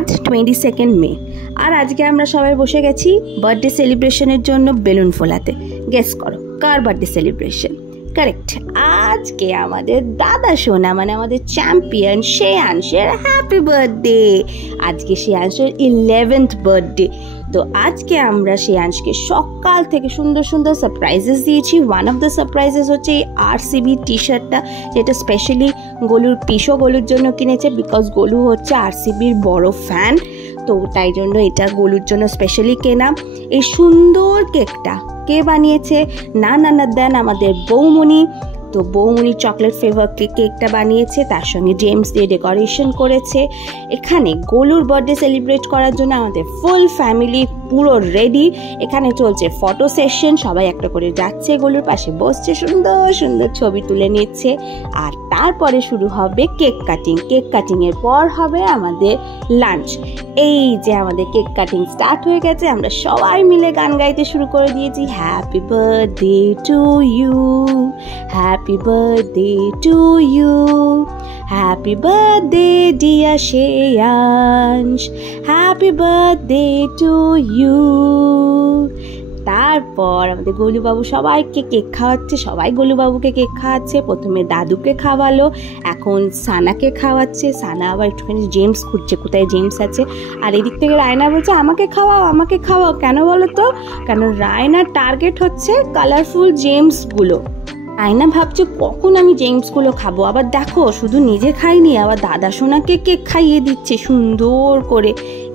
আজ 22 মে আর আজকে আমরা সবাই বসে গেছি বার্থডে সেলিব্রেশনের জন্য বেলুন ফোলাতে। গেস করো কার বার্থডে সেলিব্রেশন? কারেক্ট, আজকে আমাদের দাদা সোনা মানে আমাদের চ্যাম্পিয়ন শ্রেয়াংশের হ্যাপি বার্থডে। আজকে শ্রেয়াংশের 11th বার্থডে। তো আজকে আমরা শ্রেয়াংশকে সকাল থেকে সুন্দর সুন্দর সারপ্রাইজেস দিয়েছি। ওয়ান অফ দ্য সারপ্রাইজেস হচ্ছে এই আরসিবি টি শার্টটা, যেটা স্পেশালি গোলুর জন্য কিনেছে, বিকজ গোলু হচ্ছে আরসিবির বড় ফ্যান। তো তাই জন্য এটা গোলুর জন্য স্পেশালি কেনা। এই সুন্দর কেকটা কে বানিয়েছে? না দেন আমাদের বৌমনি। তো বৌমনি চকলেট ফ্লেভার কেকটা বানিয়েছে, তার সঙ্গে জেমস দিয়ে ডেকোরেশন করেছে। এখানে গোলুর বার্থডে সেলিব্রেট করার জন্য আমাদের ফুল ফ্যামিলি পুরো রেডি। এখানে চলছে ফটো সেশন, সবাই একটা করে যাচ্ছে, গোলুর পাশে বসছে, সুন্দর সুন্দর ছবি তুলে নিচ্ছে। আর তারপরে শুরু হবে কেক কাটিং এর পর হবে আমাদের লাঞ্চ। এই যে আমাদের কেক কাটিং স্টার্ট হয়ে গেছে, আমরা সবাই মিলে গান গাইতে শুরু করে দিয়েছি। Happy birthday to you, happy birthday to you, happy birthday dear Shreyansh, happy birthday to you. তারপর আমাদের গোলুবাবু সবাইকে কেক খাওয়াচ্ছে, সবাই গোলুবাবুকে কেক খাওয়াচ্ছে। প্রথমে দাদুকে খাওয়ালো, এখন সানাকে খাওয়াচ্ছে। সানা আবার একটুখানি জেমস খুঁজছে, কোথায় জেমস আছে। আর এদিক থেকে রায়না বলছে আমাকে খাওয়াও। কেন বলো তো? কেন রায়নার টার্গেট হচ্ছে কালারফুল জেমসগুলো। রায়না ভাবছে কখন আমি জেমসগুলো খাবো। আবার দেখো শুধু নিজে খাইনি, আবার দাদা সোনাকে কেক খাইয়ে দিচ্ছে সুন্দর করে।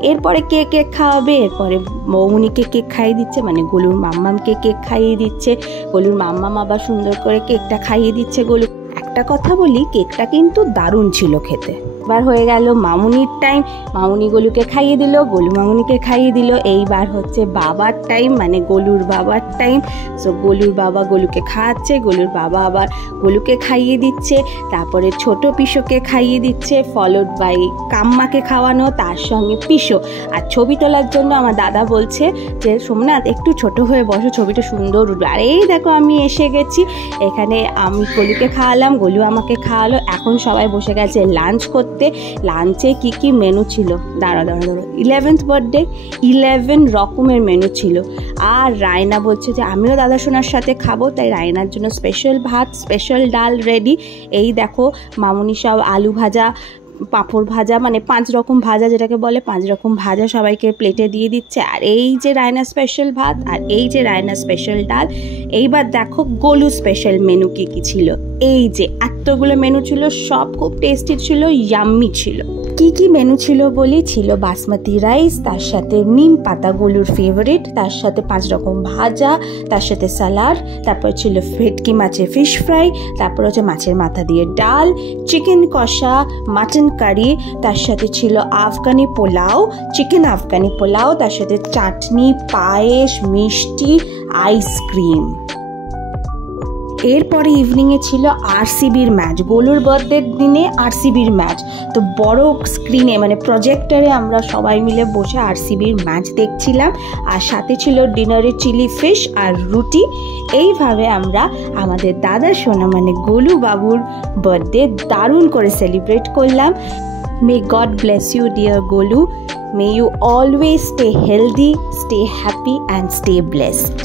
এরপরে কেক খাওয়াবে, এরপরে বৌমনিকে কেক খাইয়ে দিচ্ছে, মানে গোলুর মাম্মামকে কেক খাইয়ে দিচ্ছে। গোলুর মাম্মাম আবার সুন্দর করে কেকটা খাইয়ে দিচ্ছে গোলু। একটা কথা বলি, কেকটা কিন্তু দারুণ ছিল খেতে। এবার হয়ে গেল মামুনির টাইম, মামুনি গোলুকে খাইয়ে দিল, গোলু মামুনিকে খাইয়ে দিল। এইবার হচ্ছে বাবার টাইম, মানে গোলুর বাবার টাইম। সো গোলুর বাবা গোলুকে খাওয়াচ্ছে, গোলুর বাবা আবার গোলুকে খাইয়ে দিচ্ছে, তারপরে ছোট পিসোকে খাইয়ে দিচ্ছে, ফলোড বাই কাম্মাকে খাওয়ানো, তার সঙ্গে পিসো। আর ছবি তোলার জন্য আমার দাদা বলছে যে সোমনাথ একটু ছোট হয়ে বসো, ছবিটা সুন্দর উঠবে। আর এই দেখো আমি এসে গেছি। এখানে আমি গোলুকে খাওয়ালাম, গোলু আমাকে খাওয়ালো। এখন সবাই বসে গেছে লাঞ্চ করতে। লাঞ্চে কি মেনু ছিল? দাঁড়া 11th বার্থডে, 11 রকমের মেনু ছিল। আর রায়না বলছে যে আমিও দাদা সোনার সাথে খাবো, তাই রায়নার জন্য স্পেশাল ভাত, স্পেশাল ডাল রেডি। এই দেখো মামুনি সব আলু ভাজা, পাঁপড় ভাজা, মানে 5 রকম ভাজা যেটাকে বলে, 5 রকম ভাজা সবাইকে প্লেটে দিয়ে দিচ্ছে। আর এই যে রায়না স্পেশাল ভাত, আর এই যে রায়না স্পেশাল ডাল। এইবার দেখো গোলু স্পেশাল মেনু কি ছিল। এই যে এতগুলো মেনু ছিল, সব খুব টেস্টি ছিল, ইয়াম্মি ছিল। কি মেনু ছিল বলি, ছিল বাসমতি রাইস, তার সাথে নিম পাতা গোলুর ফেভারিট, তার সাথে 5 রকম ভাজা, তার সাথে সালাড, তারপর ছিল ভেটকি মাছের ফিশ ফ্রাই, তারপর হচ্ছে মাছের মাথা দিয়ে ডাল, চিকেন কষা, মাটন কারি, তার সাথে ছিল আফগানি পোলাও, চিকেন আফগানি পোলাও, তার সাথে চাটনি, পায়েস, মিষ্টি, আইসক্রিম। এরপরে ইভিনিংয়ে ছিল আরসিবির ম্যাচ, গোলুর বার্থডের দিনে আরসিবির ম্যাচ। তো বড় স্ক্রিনে মানে প্রজেক্টরে আমরা সবাই মিলে বসে আরসিবির ম্যাচ দেখছিলাম। আর সাথে ছিল ডিনারে চিলি ফিশ আর রুটি। এইভাবে আমরা আমাদের দাদা সোনা মানে গোলু বাবুর বার্থডে দারুণ করে সেলিব্রেট করলাম। May God bless you dear Golu, may you always stay healthy, stay happy and stay blessed.